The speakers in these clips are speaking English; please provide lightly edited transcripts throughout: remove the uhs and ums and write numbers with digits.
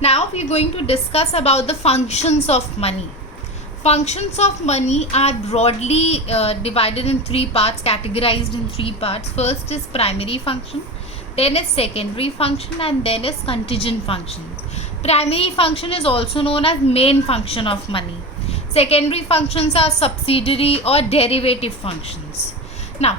Now we're going to discuss about the functions of money. Functions of money are broadly divided in three parts, categorized in three parts. First is primary function, then is secondary function, and then is contingent function. Primary function is also known as main function of money. Secondary functions are subsidiary or derivative functions. Now,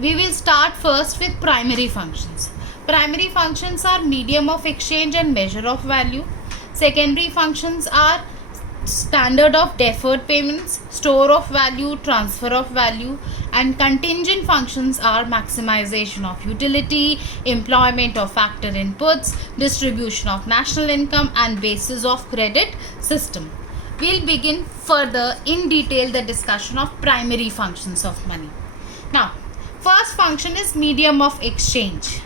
we will start first with primary functions. Primary functions are medium of exchange and measure of value. Secondary functions are standard of deferred payments, store of value, transfer of value, and contingent functions are maximization of utility, employment of factor inputs, distribution of national income, and basis of credit system. We'll begin further in detail the discussion of primary functions of money. Now, first function is medium of exchange.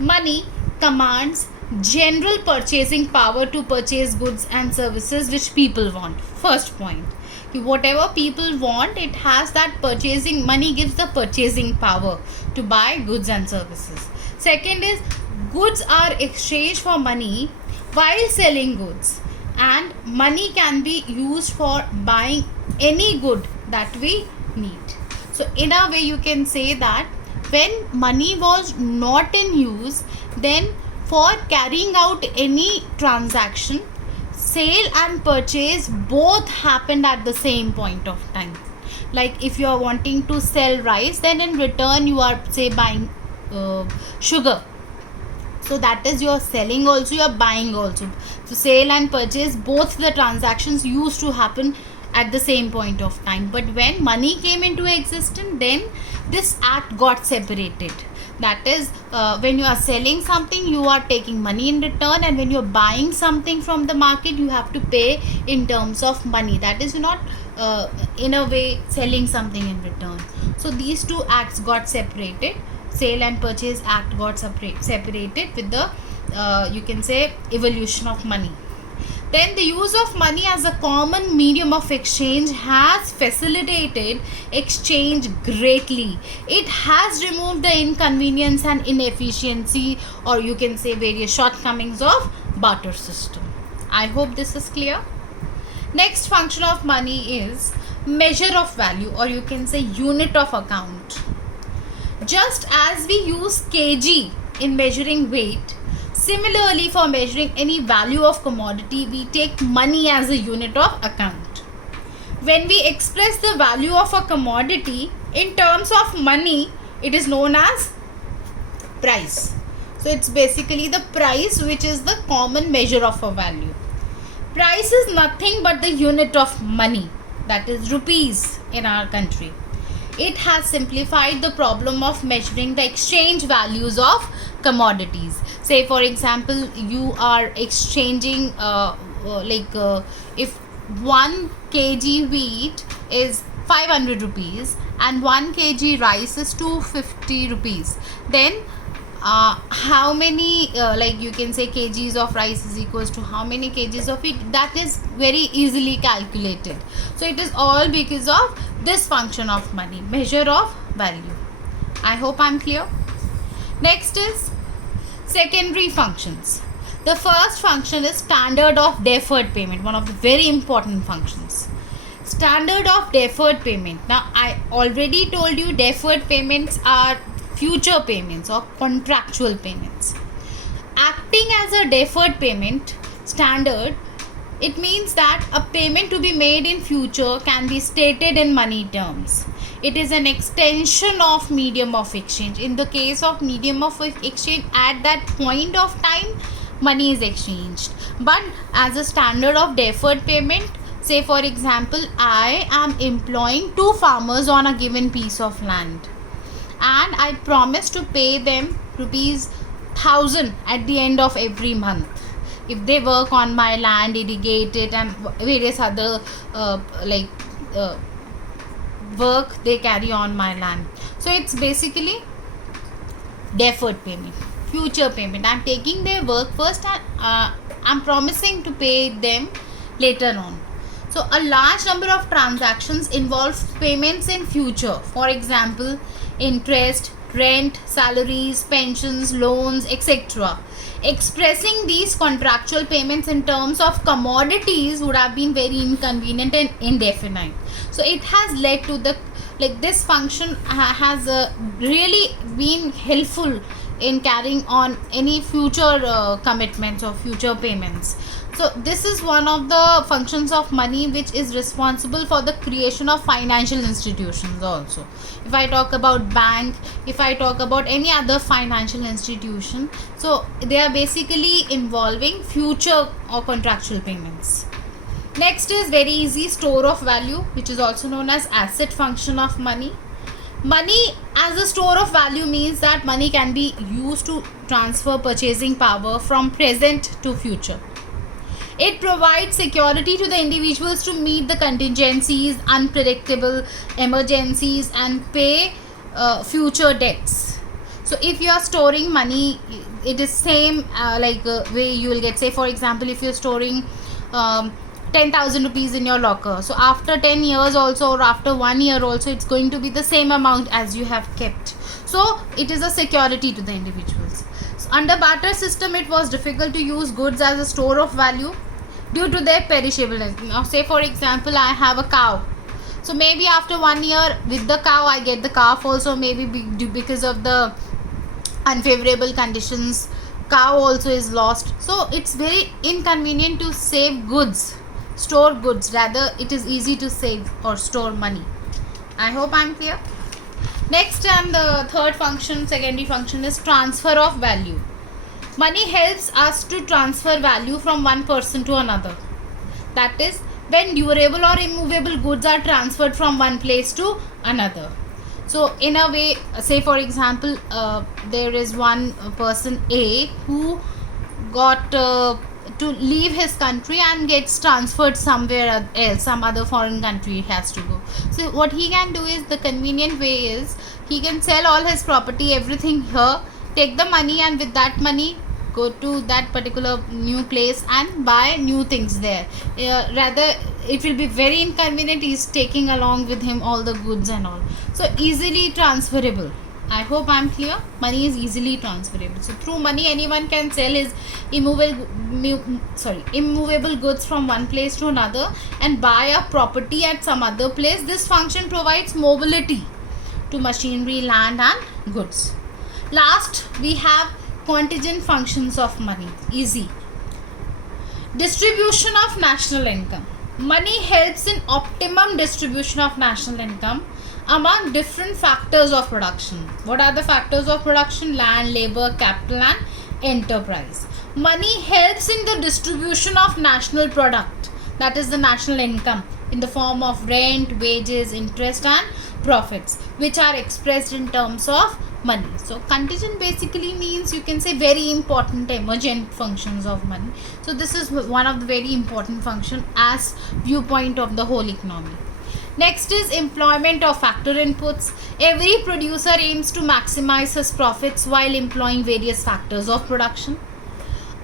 Money commands general purchasing power to purchase goods and services which people want. First point, whatever people want, it has that purchasing, money gives the purchasing power to buy goods and services. Second is goods are exchanged for money while selling goods, and money can be used for buying any good that we need. So in a way you can say that when money was not in use, then for carrying out any transaction, sale and purchase both happened at the same point of time. Like if you are wanting to sell rice, then in return you are say buying sugar. So that is, you are selling also, you are buying also. So sale and purchase, both the transactions used to happen at the same point of time. But when money came into existence, then this act got separated. That is, when you are selling something, you are taking money in return, and when you are buying something from the market, you have to pay in terms of money. That is, you're not in a way selling something in return. So these two acts got separated. Sale and purchase act got separated with the you can say evolution of money. Then the use of money as a common medium of exchange has facilitated exchange greatly. It has removed the inconvenience and inefficiency, or you can say various shortcomings of barter system. I hope this is clear. Next function of money is measure of value, or you can say unit of account. Just as we use kg in measuring weight, similarly for measuring any value of commodity, we take money as a unit of account. When we express the value of a commodity in terms of money, it is known as price. So it's basically the price which is the common measure of a value. Price is nothing but the unit of money, that is rupees in our country. It has simplified the problem of measuring the exchange values of commodities. Say for example, you are exchanging if 1 kg wheat is 500 rupees and 1 kg rice is 250 rupees, then how many you can say kgs of rice is equals to how many kgs of wheat, that is very easily calculated. So it is all because of this function of money, measure of value. I hope I'm clear. Next is secondary functions. The first function is standard of deferred payment, one of the very important functions. Standard of deferred payment. Now I already told you deferred payments are future payments or contractual payments. Acting as a deferred payment standard, it means that a payment to be made in future can be stated in money terms. It is an extension of medium of exchange. In the case of medium of exchange, at that point of time, money is exchanged. But as a standard of deferred payment, say for example, I am employing 2 farmers on a given piece of land, and I promise to pay them rupees 1000 at the end of every month if they work on my land, irrigate it, and various other work they carry on my land. So it's basically deferred payment, future payment. I'm taking their work first and I'm promising to pay them later on. So a large number of transactions involve payments in future. For example, interest, rent, salaries, pensions, loans, etc. expressing these contractual payments in terms of commodities would have been very inconvenient and indefinite. So it has led to the, like, this function has really been helpful in carrying on any future commitments or future payments. So this is one of the functions of money which is responsible for the creation of financial institutions also. If I talk about bank, if I talk about any other financial institution, so they are basically involving future or contractual payments. Next is very easy, store of value, which is also known as asset function of money. Money as a store of value means that money can be used to transfer purchasing power from present to future. It provides security to the individuals to meet the contingencies, unpredictable emergencies, and pay future debts. So if you are storing money, it is same way you will get, say for example, if you're storing 10,000 rupees in your locker, so after 10 years also, or after 1 year also, it's going to be the same amount as you have kept. So it is a security to the individuals. So under barter system, it was difficult to use goods as a store of value due to their perishableness. Now say for example, I have a cow, so maybe after 1 year with the cow I get the calf also, maybe because of the unfavorable conditions cow also is lost. So it's very inconvenient to save goods, store goods, rather it is easy to save or store money. I hope I'm clear. Next, and the third function, secondary function, is transfer of value. Money helps us to transfer value from one person to another. That is, when durable or immovable goods are transferred from one place to another. So in a way, say for example, there is one person A who got to leave his country and gets transferred somewhere else, some other foreign country has to go. So what he can do is, the convenient way is, he can sell all his property, everything here, take the money, and with that money go to that particular new place and buy new things there. Rather it will be very inconvenient, he's taking along with him all the goods and all. So easily transferable. I hope I'm clear. Money is easily transferable. So through money anyone can sell his immovable goods from one place to another and buy a property at some other place. This function provides mobility to machinery, land and goods. Last, we have contingent functions of money. Easy. Distribution of national income. Money helps in optimum distribution of national income among different factors of production. What are the factors of production? Land, labor, capital and enterprise. Money helps in the distribution of national product, that is the national income, in the form of rent, wages, interest and profits, which are expressed in terms of money. So contingent basically means, you can say, very important emergent functions of money. So this is one of the very important function as viewpoint of the whole economy. Next is employment of factor inputs. Every producer aims to maximize his profits while employing various factors of production.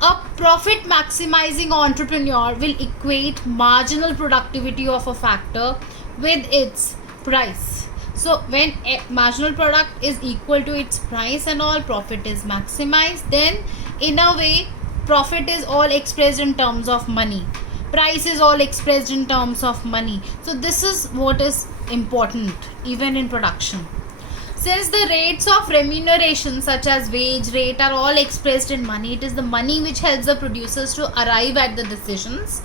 A profit maximizing entrepreneur will equate marginal productivity of a factor with its price. So when a marginal product is equal to its price and all, profit is maximized, then in a way profit is all expressed in terms of money, price is all expressed in terms of money. So this is what is important even in production. Since the rates of remuneration such as wage rate are all expressed in money, it is the money which helps the producers to arrive at the decisions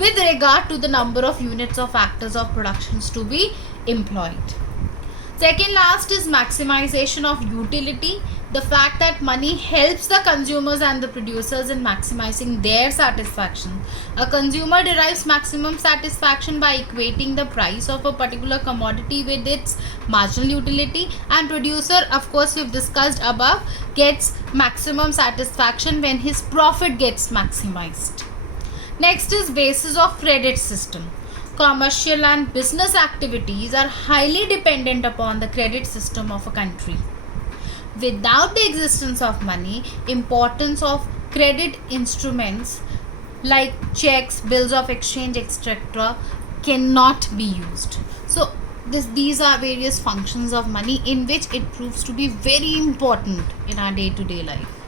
with regard to the number of units or factors of productions to be employed. Second last is maximization of utility. The fact that money helps the consumers and the producers in maximizing their satisfaction. A consumer derives maximum satisfaction by equating the price of a particular commodity with its marginal utility, and producer, of course we've discussed above, gets maximum satisfaction when his profit gets maximized. Next is basis of credit system. Commercial and business activities are highly dependent upon the credit system of a country. Without the existence of money, importance of credit instruments like checks, bills of exchange, etc. cannot be used. So these are various functions of money in which it proves to be very important in our day-to-day life.